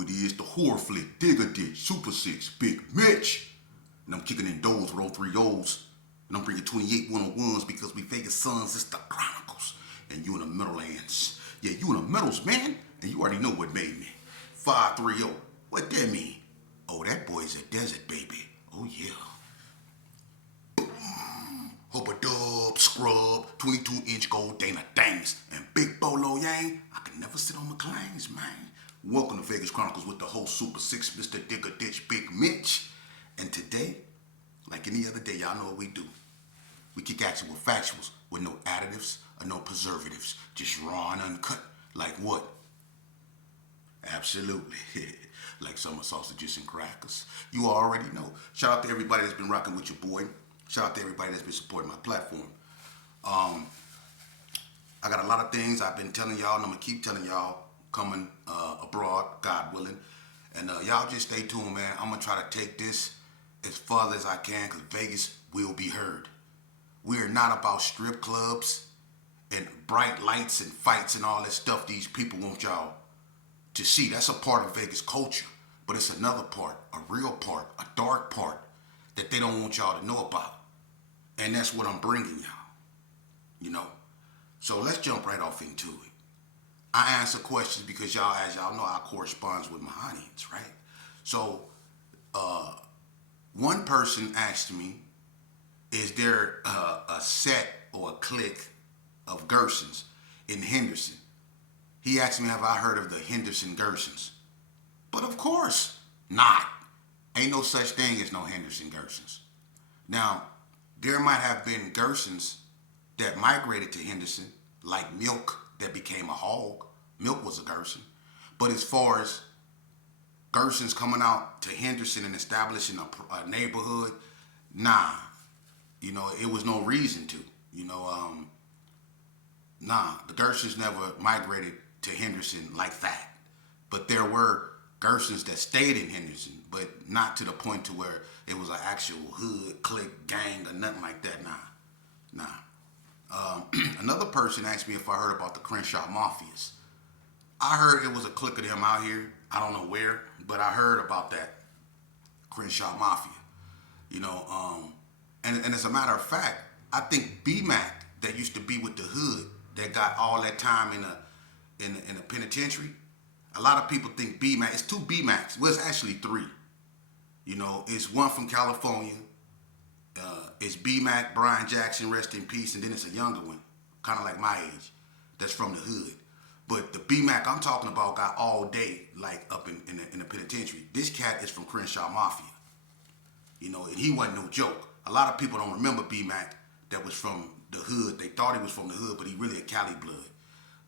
who it is, the horror flick, Digger Ditch, Super 6, Big Mitch. And I'm kicking in doors with all 3 O's. And I'm bringing 28 one-on-ones because we Vegas Sons, it's the Chronicles. And you in the Meadowlands. Yeah, you in the Meadows, man. And you already know what made me. 530. What that mean? Oh, that boy's a desert baby. Oh, yeah. Hope a dub, scrub, 22-inch gold Dana Dames, and Big Bolo Yang. I can never sit on my claims, man. Welcome to Vegas Chronicles with the whole Super 6, Mr. Digger Ditch, Big Mitch. And today, like any other day, y'all know what we do. We kick action with factuals, with no additives or no preservatives. Just raw and uncut. Like what? Absolutely. Like summer sausages and crackers. You already know. Shout out to everybody that's been rocking with your boy. Shout out to everybody that's been supporting my platform. I got a lot of things I've been telling y'all, and I'm going to keep telling y'all coming abroad, God willing. And y'all just stay tuned, man. I'm going to try to take this as far as I can because Vegas will be heard. We are not about strip clubs and bright lights and fights and all that stuff these people want y'all to see. That's a part of Vegas culture. But it's another part, a real part, a dark part that they don't want y'all to know about. And that's what I'm bringing y'all, you know. So let's jump right off into it. I answer questions because y'all, as y'all know, I correspond with my audience, right? So one person asked me, is there a set or a clique of Gersons in Henderson? He asked me, have I heard of the Henderson Gersons? But of course not. Ain't no such thing as no Henderson Gersons. Now, there might have been Gersons that migrated to Henderson, like Milk that became a hog. Milk was a Gerson. But as far as Gersons coming out to Henderson and establishing a neighborhood, nah. You know, it was no reason to. You know, nah. The Gersons never migrated to Henderson like that. But there were Gersons that stayed in Henderson, but not to the point to where it was an actual hood, clique, gang, or nothing like that. Nah. Another person asked me if I heard about the Crenshaw Mafias. I heard it was a clique of them out here. I don't know where, but I heard about that Crenshaw Mafia. You know, and as a matter of fact, I think B-Mac that used to be with the hood that got all that time in the penitentiary. A lot of people think B-Mac. It's 2 B-Macs. Well, it's actually 3. You know, it's one from California. It's B-Mac, Brian Jackson, rest in peace, and then it's a younger one, kind of like my age, that's from the hood. But the B-Mac I'm talking about got all day, like up in the penitentiary. This cat is from Crenshaw Mafia. You know, and he wasn't no joke. A lot of people don't remember B-Mac that was from the hood. They thought he was from the hood, but he really a Cali blood.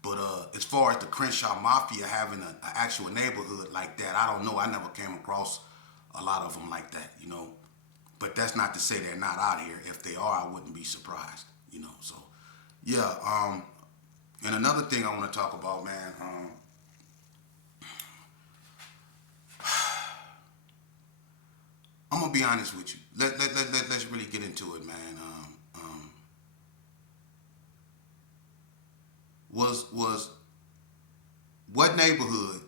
But as far as the Crenshaw Mafia having an actual neighborhood like that, I don't know. I never came across a lot of them like that, you know. But that's not to say they're not out here. If they are, I wouldn't be surprised, you know. So, yeah. And another thing I want to talk about, man. I'm gonna be honest with you. Let's really get into it, man. Was what neighborhood?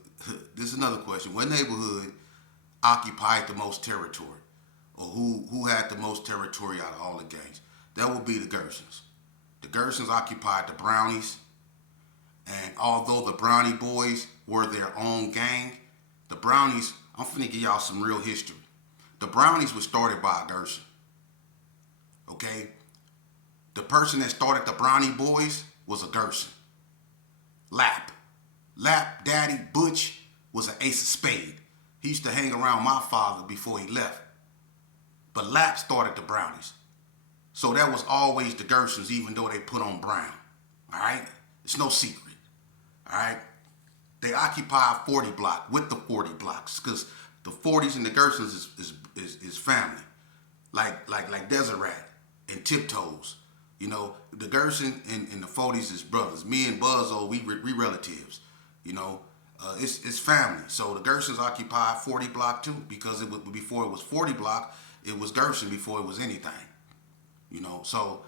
This is another question. What neighborhood occupied the most territory, or who had the most territory out of all the gangs? That would be the Gersons. The Gersons occupied the Brownies, and although the Brownie boys were their own gang, the Brownies. I'm finna give y'all some real history. The Brownies was started by a Gerson. Okay? The person that started the Brownie boys was a Gerson. Lap Daddy Butch was an ace of spade. He used to hang around my father before he left. But Lap started the Brownies. So that was always the Gersons, even though they put on brown. Alright? It's no secret. Alright? They occupy 40 block with the 40 blocks. Because the 40s and the Gersons is family. Like Deseret and Tiptoes. You know, the Gerson and the 40s is brothers. Me and Buzzo, we relatives. You know, it's family. So the Gersons occupy 40 block too, because it was before it was 40 block, it was Gerson before it was anything. You know, so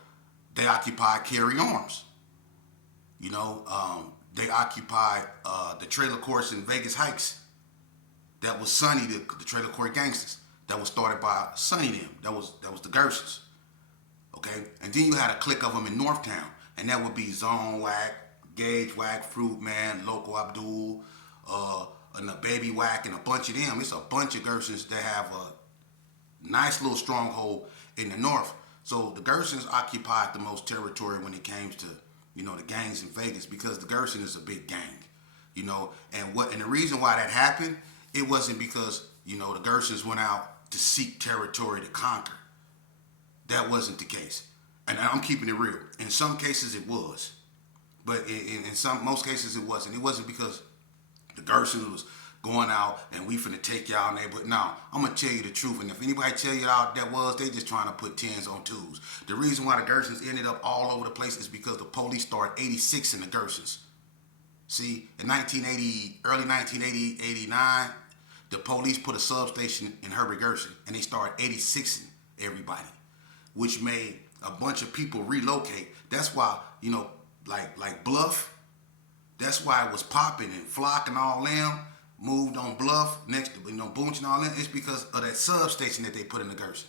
they occupy Cary Arms. You know, they occupy the trailer course in Vegas Heights. That was Sonny, the Trailer Court Gangsters. That was started by Sonny them. That was the Gersons. Okay? And then you had a clique of them in Northtown. And that would be Zone Whack, Gage Whack, Fruit Man, Loco Abdul, and the Baby Whack, and a bunch of them. It's a bunch of Gersons that have a nice little stronghold in the North. So the Gersons occupied the most territory when it came to, the gangs in Vegas, because the Gerson is a big gang, and the reason why that happened, it wasn't because, the Gersons went out to seek territory to conquer. That wasn't the case. And I'm keeping it real. In some cases it was. But in most cases it wasn't. It wasn't because the Gersons was going out and we finna take y'all neighborhood. No, I'm gonna tell you the truth. And if anybody tell you out that was, they just trying to put 10s on 2s. The reason why the Gersons ended up all over the place is because the police started 86 in the Gersons. See, in 1980, early 1980, 89, the police put a substation in Herbert Gerson and they started 86ing everybody, which made a bunch of people relocate. That's why, like Bluff, that's why it was popping, and Flock and all them moved on Bluff next to, Boonch and all them. It's because of that substation that they put in the Gerson.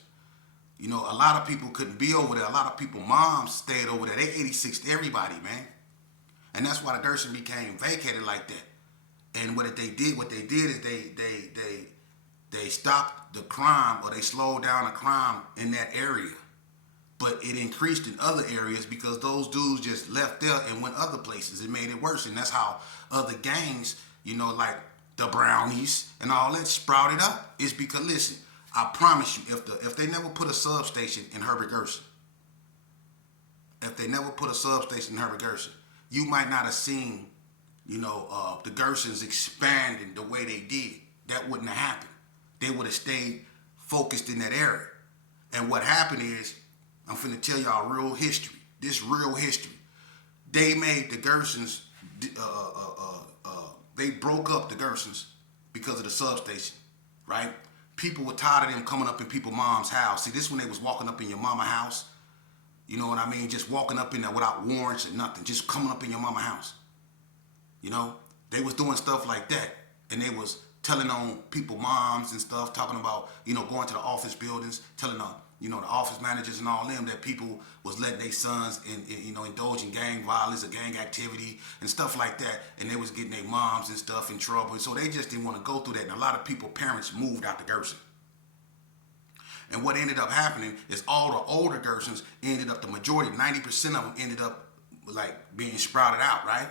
A lot of people couldn't be over there. A lot of people, moms stayed over there. They 86'd everybody, man. And that's why the Gerson became vacated like that. And what they did is they stopped the crime, or they slowed down the crime in that area. But it increased in other areas because those dudes just left there and went other places. It made it worse. And that's how other gangs, like the Brownies and all that, sprouted up. It's because, listen, I promise you, if they never put a substation in Herbert Gerson, you might not have seen, the Gersons expanding the way they did. That wouldn't have happened. They would have stayed focused in that area. And what happened is, I'm finna tell y'all real history. This real history. They made the Gersons, they broke up the Gersons because of the substation, right? People were tired of them coming up in people's mom's house. See, this when they was walking up in your mama house. You know what I mean? Just walking up in there without warrants and nothing. Just coming up in your mama house. They was doing stuff like that. And they was telling on people's moms and stuff, talking about, going to the office buildings, telling them, the office managers and all them, that people was letting their sons indulge in gang violence or gang activity and stuff like that, and they was getting their moms and stuff in trouble, and so they just didn't want to go through that, and a lot of people, parents, moved out to Gerson. And what ended up happening is all the older Gersons ended up, the majority, 90% of them ended up like being sprouted out, right?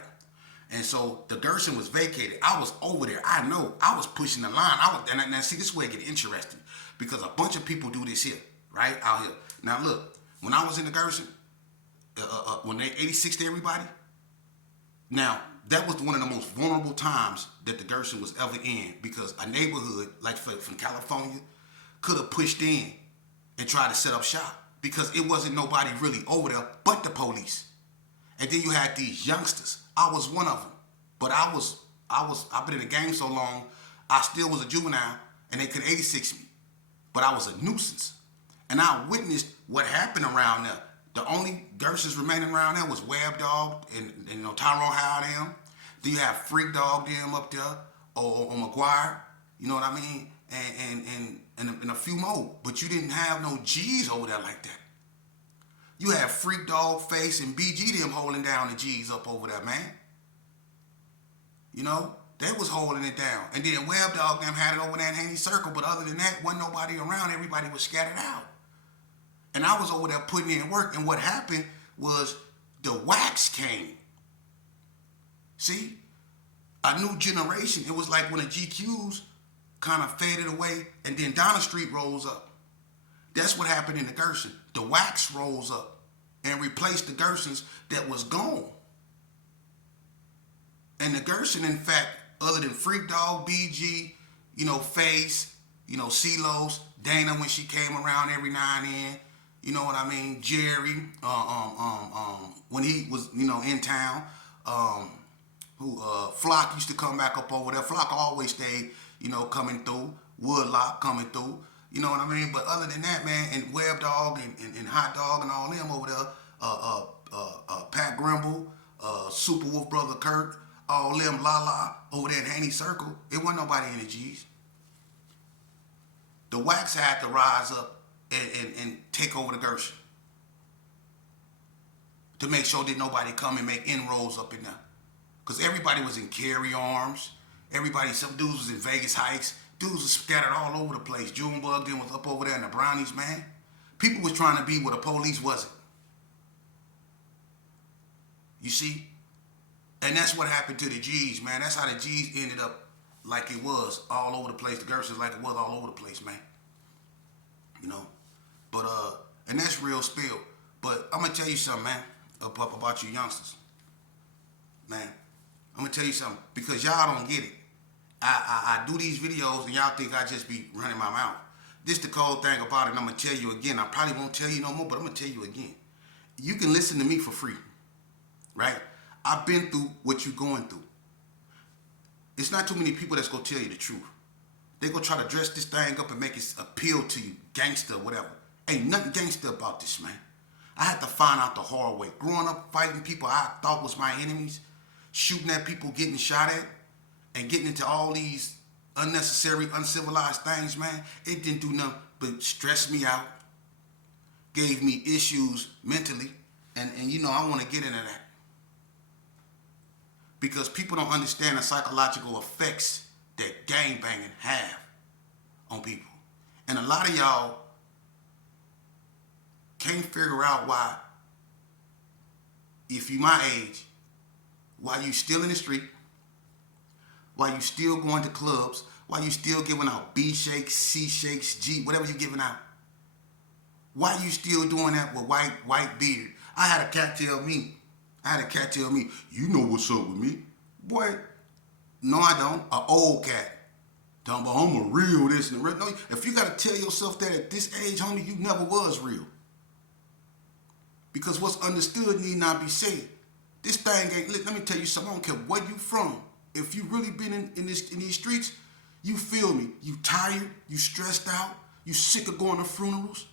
And so the Gerson was vacated. I was over there. I know. I was pushing the line. And see, this is where it get interesting, because a bunch of people do this here. Right out here. Now look, when I was in the Gerson, when they 86'd everybody, now that was one of the most vulnerable times that the Gerson was ever in, because a neighborhood like from California could have pushed in and tried to set up shop, because it wasn't nobody really over there but the police. And then you had these youngsters. I was one of them, but I've been in the game so long, I still was a juvenile, and they could 86 me, but I was a nuisance. And I witnessed what happened around there. The only Gersons remaining around there was Web Dog and Tyrone Howe them. Then you have Freak Dog them up there, or McGuire, you know what I mean? And a few more. But you didn't have no G's over there like that. You had Freak Dog, Face, and BG them holding down the G's up over there, man. They was holding it down. And then Web Dog them had it over there in Haney Circle, but other than that, wasn't nobody around. Everybody was scattered out. And I was over there putting in work, and what happened was the wax came. See? A new generation. It was like when the GQs kind of faded away, and then Donna Street rose up. That's what happened in the Gerson. The wax rose up and replaced the Gersons that was gone. And the Gerson, in fact, other than Freak Dog, BG, Face, CeeLo's, Dana when she came around every now and then, you know what I mean, Jerry, when he was, in town, Flock used to come back up over there. Flock always stayed, coming through, Woodlock coming through, you know what I mean? But other than that, man, and Web Dog and Hot Dog and all them over there, Pat Grimble, Super Wolf Brother Kurt, all them La over there in Haney Circle, it wasn't nobody in the G's. The Wax had to rise up and take over the Gerson to make sure that nobody come and make inroads up in there. Because everybody was in carry arms. Everybody, some dudes was in Vegas Heights. Dudes was scattered all over the place. Junebug then was up over there in the Brownies, man. People was trying to be where the police wasn't. You see? And that's what happened to the G's, man. That's how the G's ended up like it was all over the place. The Gersons like it was all over the place, man. You know? But, and that's real spill. But I'm going to tell you something, man, about you youngsters. Man, I'm going to tell you something. Because y'all don't get it. I do these videos and y'all think I just be running my mouth. This the cold thing about it, and I'm going to tell you again. I probably won't tell you no more, but I'm going to tell you again. You can listen to me for free, right? I've been through what you're going through. It's not too many people that's going to tell you the truth. They're going to try to dress this thing up and make it appeal to you, gangster, whatever. Ain't nothing gangster about this, man. I had to find out the hard way. Growing up fighting people I thought was my enemies, shooting at people, getting shot at, and getting into all these unnecessary, uncivilized things, man, it didn't do nothing but stress me out, gave me issues mentally, and you know, I want to get into that. Because people don't understand the psychological effects that gangbanging have on people. And a lot of y'all can't figure out why, if you my age, why you still in the street, why you still going to clubs, why you still giving out B shakes, C shakes, G, whatever you giving out. Why you still doing that with white beard? I had a cat tell me, you know what's up with me. Boy, no I don't. An old cat. Talking about I'm a real this and real. No, if you got to tell yourself that at this age, homie, you never was real. Because what's understood need not be said. This thing ain't, let me tell you something, I don't care where you from. If you really been in these streets, you feel me. You tired, you stressed out, you sick of going to funerals,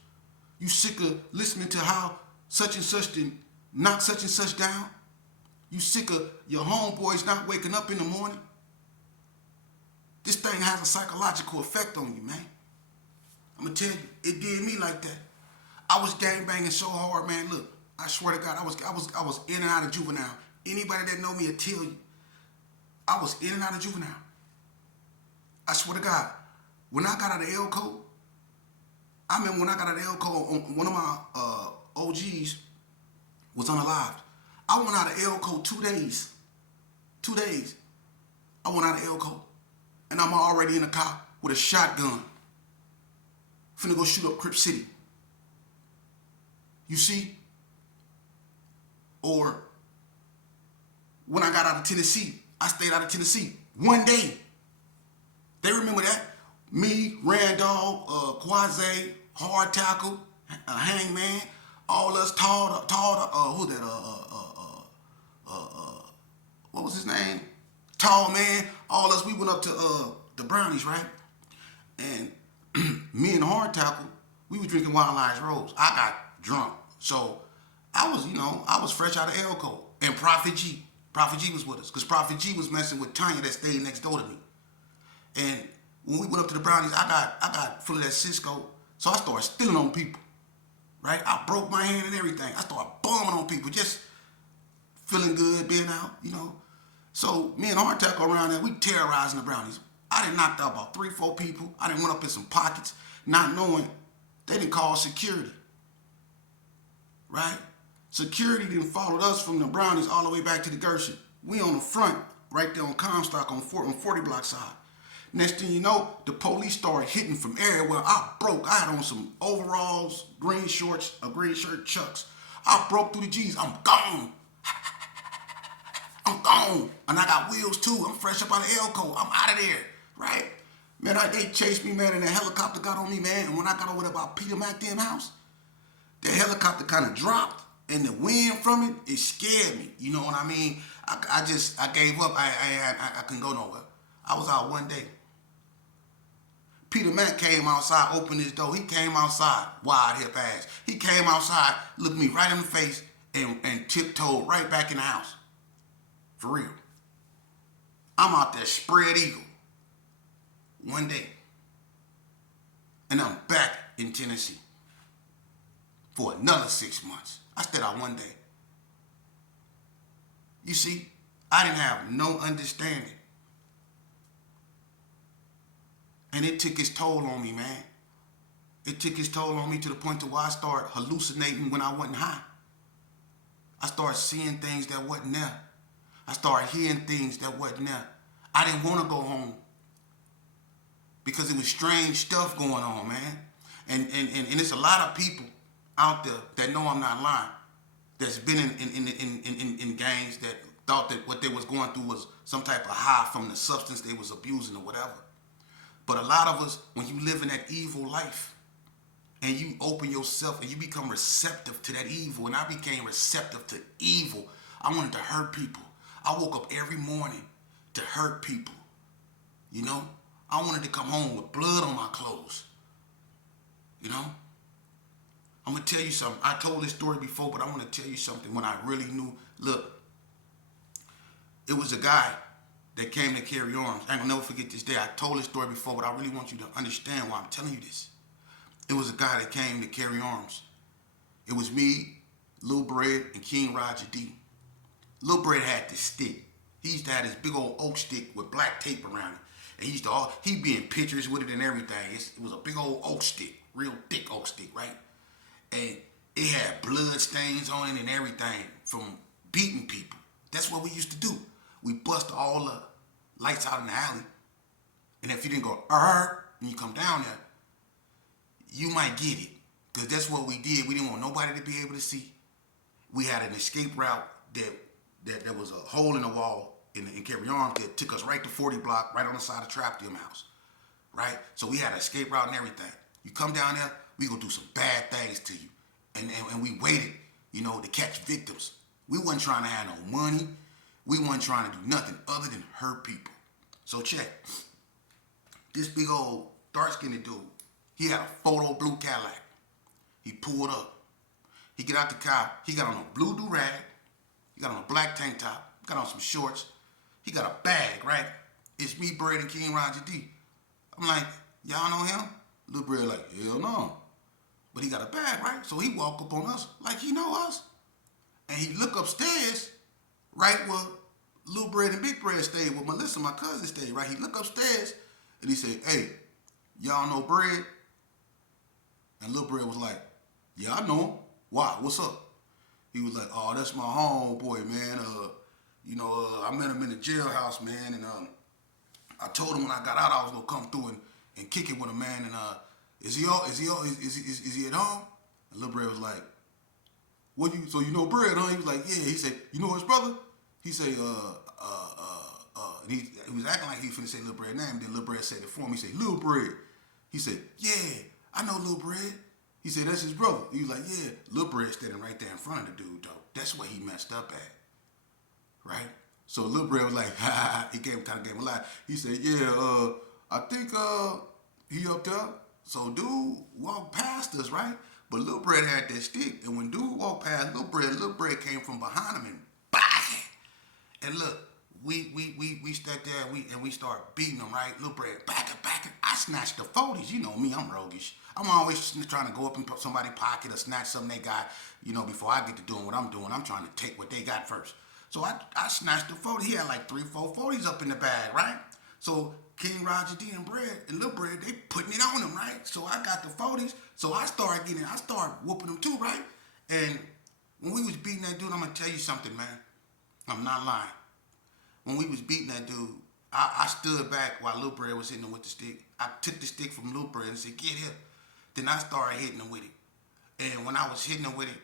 you sick of listening to how such and such did knock such and such down, you sick of your homeboys not waking up in the morning. This thing has a psychological effect on you, man. I'm gonna tell you, it did me like that. I was gangbanging so hard, man. Look, I swear to God, I was in and out of juvenile. Anybody that know me will tell you, I was in and out of juvenile. I swear to God, when I got out of Elko, I remember when I got out of Elko, one of my OGs was unalived. I went out of Elko 2 days. 2 days. I went out of Elko, and I'm already in a car with a shotgun. Finna go shoot up Crip City. You see? Or when I got out of Tennessee, I stayed out of Tennessee 1 day. They remember that? Me, Randall, Quasi, Hard Tackle, Hangman, all us tall, who that? What was his name? Tall Man. All us, we went up to the Brownies, right? And me and Hard Tackle, we were drinking Wild Lions Rose. I got drunk, so I was fresh out of Elko. And Prophet G was with us, because Prophet G was messing with Tanya that stayed next door to me. And when we went up to the Brownies, I got full of that Cisco, so I started stealing on people, right? I broke my hand and everything. I started bombing on people, just feeling good, being out, you know. So me and Hard Tackle around there, we terrorizing the Brownies. I done knocked out about 3-4 people. I done went up in some pockets, not knowing they didn't call security, right? Security didn't follow us from the Brownies all the way back to the Gerson. We on the front, right there on Comstock on 40 block side. Next thing you know, the police started hitting from everywhere. I broke. I had on some overalls, green shorts, a green shirt, Chucks. I broke through the G's. I'm gone. I'm gone. And I got wheels too. I'm fresh up out of Elko. I'm out of there, right? Man, they chased me, man, and the helicopter got on me, man. And when I got over there about Peter Mac damn house, the helicopter kind of dropped, and the wind from it scared me. You know what I mean? I gave up. I couldn't go nowhere. I was out 1 day. Peter Mac came outside, opened his door. He came outside, wide hip ass. He came outside, looked me right in the face, and tiptoed right back in the house. For real. I'm out there spread eagle. 1 day. And in Tennessee for another 6 months. I stayed out one day. You see, I didn't have no understanding. And it took its toll on me, man. It took its toll on me to the point to where I started hallucinating when I wasn't high. I started seeing things that wasn't there. I started hearing things that wasn't there. I didn't want to go home because it was strange stuff going on, man. And it's a lot of people out there that know I'm not lying, that's been in gangs that thought that what they was going through was some type of high from the substance they was abusing or whatever. But a lot of us, when you live in that evil life and you open yourself and you become receptive to that evil, and I became receptive to evil. I wanted to hurt people. I woke up every morning to hurt people. You know? I wanted to come home with blood on my clothes. You know? I'm going to tell you something. I told this story before, but I want to tell you something when I really knew. Look, it was a guy that came to carry arms. I ain't gonna never forget this day. I told this story before, but I really want you to understand why I'm telling you this. It was a guy that came to carry arms. It was me, Lil Bread, and King Roger D. Lil Bread had this stick. He used to have this big old oak stick with black tape around it. And he'd be in pictures with it and everything. It was a big old oak stick, real thick oak stick, right? And it had blood stains on it and everything from beating people. That's what we used to do. We bust all the lights out in the alley. And if you didn't go, and you come down there, you might get it. Because that's what we did. We didn't want nobody to be able to see. We had an escape route that was a hole in the wall in Carry Arms that took us right to 40 block, right on the side of Trapdium House. Right? So we had an escape route and everything. You come down there, we gonna do some bad things to you. And we waited, to catch victims. We wasn't trying to have no money. We wasn't trying to do nothing other than hurt people. So check. This big old dark-skinned dude, he had a photo blue Cadillac. He pulled up. He get out the car. He got on a blue do-rag. He got on a black tank top. Got on some shorts. He got a bag, right? It's me, Bread, and King Roger D. I'm like, y'all know him? Lil Bread like, hell no. But he got a bag, right? So he walk up on us like he know us. And he look upstairs, right where Lil Bread and Big Bread stayed, where Melissa, my cousin, stayed, right? He look upstairs and he said, hey, y'all know Bread? And Lil Bread was like, yeah, I know him. Why? What's up? He was like, oh, that's my homeboy, man. I met him in the jailhouse, man, and I told him when I got out I was gonna come through and kick it with him, man. And is he at home? And Lil Bread was like, so you know Bread, huh? He was like, yeah. He said, you know his brother? He said, and he was acting like he was finna say Lil Bread's name. Then Lil Bread said it for him. He said, Lil Bread. He said, yeah, I know Lil Bread. He said, that's his brother. He was like, yeah, Lil Bread standing right there in front of the dude, though. That's where he messed up at, right? So Lil Bread was like, he kind of gave him a lie. He said, yeah, I think he up there. So dude walked past us, right? But Lil Bread had that stick, and when dude walked past Lil Bread came from behind him and bang! And look, we stuck there and we start beating him, right? Lil Bread back it. I snatched the 40s. You know me, I'm roguish. I'm always trying to go up in somebody's pocket or snatch something they got, before I get to doing what I'm doing. I'm trying to take what they got first. So I snatched the 40. He had like 3-4 40s up in the bag, right? So King Roger D and Bread and Lil Bread, they putting it on him, right? So I got the 40s. So I started whooping them too, right? And when we was beating that dude, I'm gonna tell you something, man. I'm not lying. When we was beating that dude, I stood back while Lil Bread was hitting him with the stick. I took the stick from Lil Bread and said, get here. Then I started hitting him with it. And when I was hitting him with it,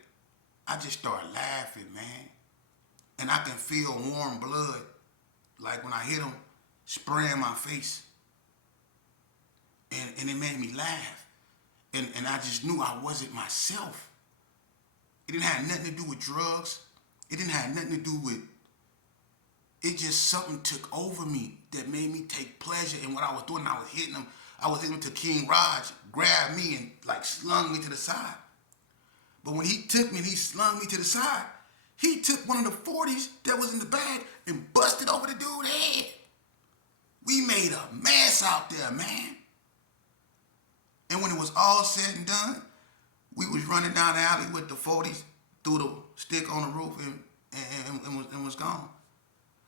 I just started laughing, man. And I can feel warm blood, like when I hit him, spraying my face. And it made me laugh. And I just knew I wasn't myself. It didn't have nothing to do with drugs. It didn't have nothing to do with, it just something took over me that made me take pleasure in what I was doing. I was hitting him till King Raj grabbed me and like slung me to the side. But when he took me and he slung me to the side, he took one of the 40s that was in the bag and busted over the dude's head. We made a mess out there, man. And when it was all said and done, we was running down the alley with the 40s, threw the stick on the roof, and was gone.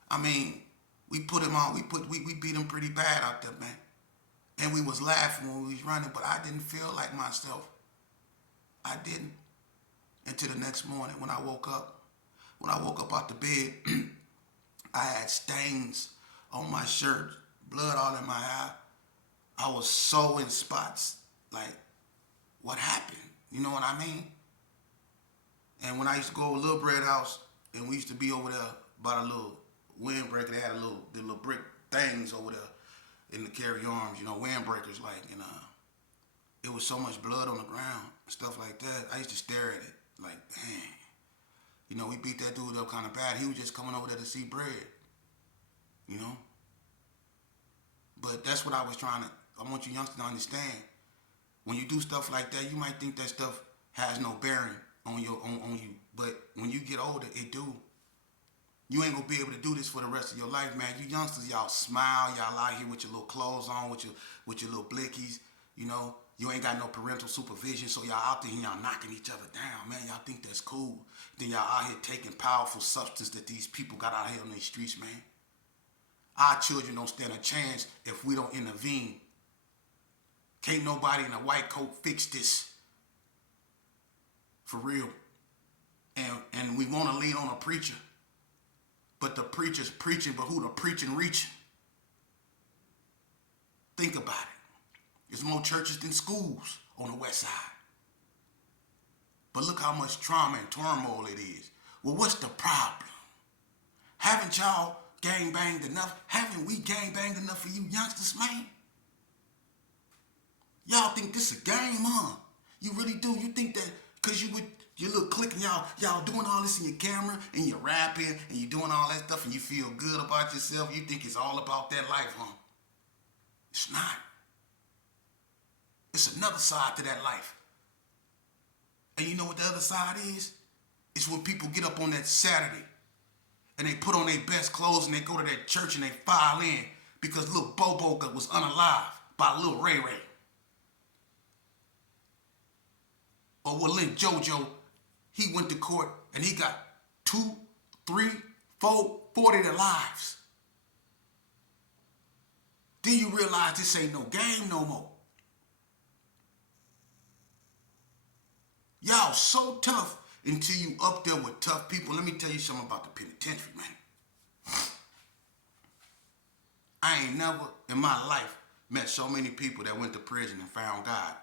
I mean, we put him on. We beat him pretty bad out there, man. And we was laughing when we was running, but I didn't feel like myself. I didn't. Until the next morning when I woke up. When I woke up out the bed, I had stains on my shirt, blood all in my eye. I was so in spots. Like, what happened? You know what I mean? And when I used to go to Little Bread House, and we used to be over there by the little windbreaker, they had the little brick things over there in the carry arms, you know, windbreakers, like, and it was so much blood on the ground, stuff like that. I used to stare at it, like, dang. You know, we beat that dude up kind of bad. He was just coming over there to see bread, you know? But that's what I want you youngsters to understand. When you do stuff like that, you might think that stuff has no bearing on you, but when you get older, it do. You ain't gonna be able to do this for the rest of your life, man. You youngsters, y'all smile, y'all out here with your little clothes on, with your little blickies, you know. You ain't got no parental supervision, so y'all out there and y'all knocking each other down, man. Y'all think that's cool. Then y'all out here taking powerful substance that these people got out here on these streets, man. Our children don't stand a chance if we don't intervene. Can't nobody in a white coat fix this. For real. And we want to lean on a preacher. But the preacher's preaching, but who the preaching reaching? Think about it. There's more churches than schools on the west side. But look how much trauma and turmoil it is. Well, what's the problem? Haven't y'all gang-banged enough? Haven't we gang-banged enough for you youngsters, man? Y'all think this a game, huh? You really do? You think that because you with your little clique and y'all doing all this in your camera and you're rapping and you're doing all that stuff and you feel good about yourself, you think it's all about that life, huh? It's not. It's another side to that life. And you know what the other side is? It's when people get up on that Saturday and they put on their best clothes and they go to that church and they file in because little Bobo was unalived by little Ray Ray. Or what Link JoJo, he went to court and he got 2, 3, 4, 40 lives. Then you realize this ain't no game no more. Y'all so tough until you up there with tough people. Let me tell you something about the penitentiary, man. I ain't never in my life met so many people that went to prison and found God.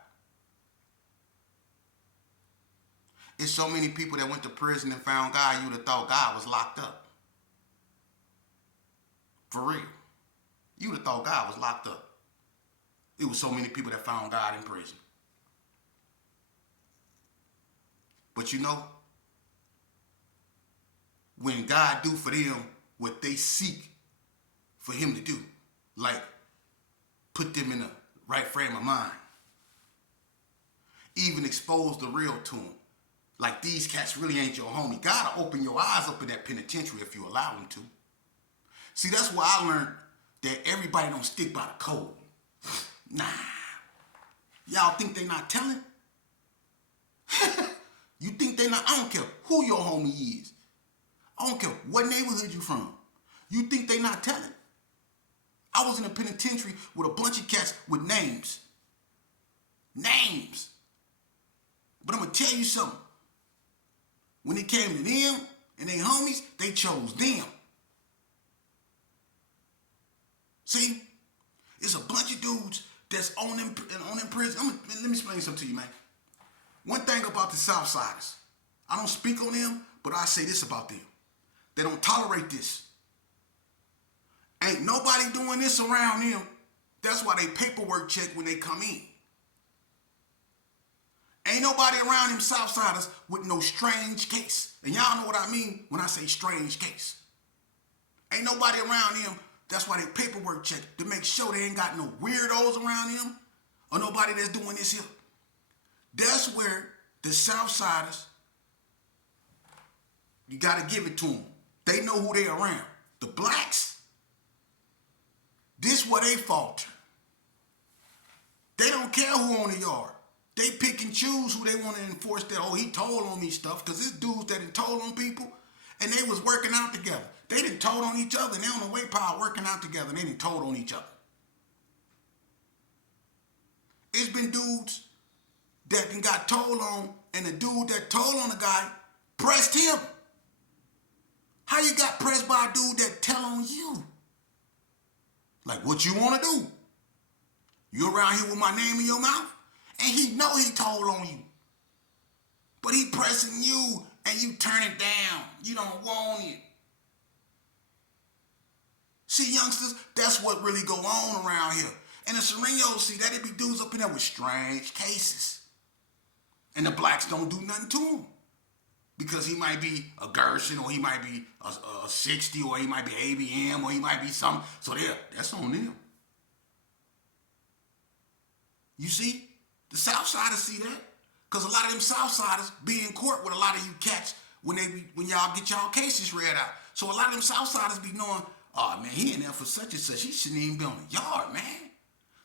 It's so many people that went to prison and found God, you would have thought God was locked up. For real. You would have thought God was locked up. It was so many people that found God in prison. But you know, when God do for them what they seek for him to do, like put them in the right frame of mind, even expose the real to them, like these cats really ain't your homie. God will open your eyes up in that penitentiary if you allow him to. See, that's why I learned that everybody don't stick by the code. Nah. Y'all think they not telling? You think they not? I don't care who your homie is. I don't care what neighborhood you from. You think they not telling? I was in a penitentiary with a bunch of cats with names. Names. But I'm going to tell you something. When it came to them and they homies, they chose them. See? It's a bunch of dudes that's on them prison. Let me explain something to you, man. One thing about the Southsiders, I don't speak on them, but I say this about them. They don't tolerate this. Ain't nobody doing this around them. That's why they paperwork check when they come in. Ain't nobody around them Southsiders with no strange case. And y'all know what I mean when I say strange case. Ain't nobody around them. That's why they paperwork check to make sure they ain't got no weirdos around them or nobody that's doing this here. That's where the Southsiders, you got to give it to them. They know who they around. The blacks, this where they falter. They don't don't care who on the yard. They pick and choose who they want to enforce that, oh, he told on me stuff, because it's dudes that had told on people, and they was working out together. They didn't told on each other, and they on the way power working out together, and they didn't told on each other. It's been dudes that got told on, and the dude that told on the guy pressed him. How you got pressed by a dude that tell on you? Like, what you want to do? You around here with my name in your mouth? And he know he told on you. But he pressing you, and you turn it down. You don't want it. See, youngsters, that's what really go on around here. And the Serenos, see, that it be dudes up in there with strange cases. And the blacks don't do nothing to him. Because he might be a Gerson, or he might be a 60, or he might be ABM, or he might be something. So that's on them. You see? The Southsiders see that. Because a lot of them Southsiders be in court with a lot of you cats when y'all get y'all cases read out. So a lot of them Southsiders be knowing, oh man, he in there for such and such. He shouldn't even be on the yard, man.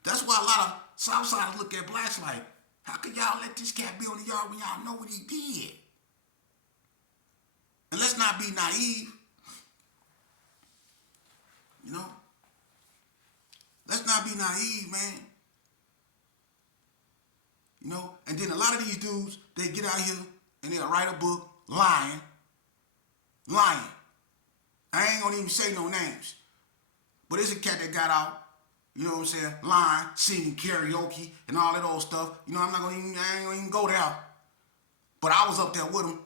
That's why a lot of Southsiders look at blacks like, how could y'all let this cat be on the yard when y'all know what he did? And let's not be naive. You know? Let's not be naive, man. You know? And then a lot of these dudes, they get out here and they'll write a book lying. Lying. I ain't gonna even say no names. But it's a cat that got out, you know what I'm saying, lying, singing karaoke and all that old stuff. You know, I ain't gonna even go there. But I was up there with him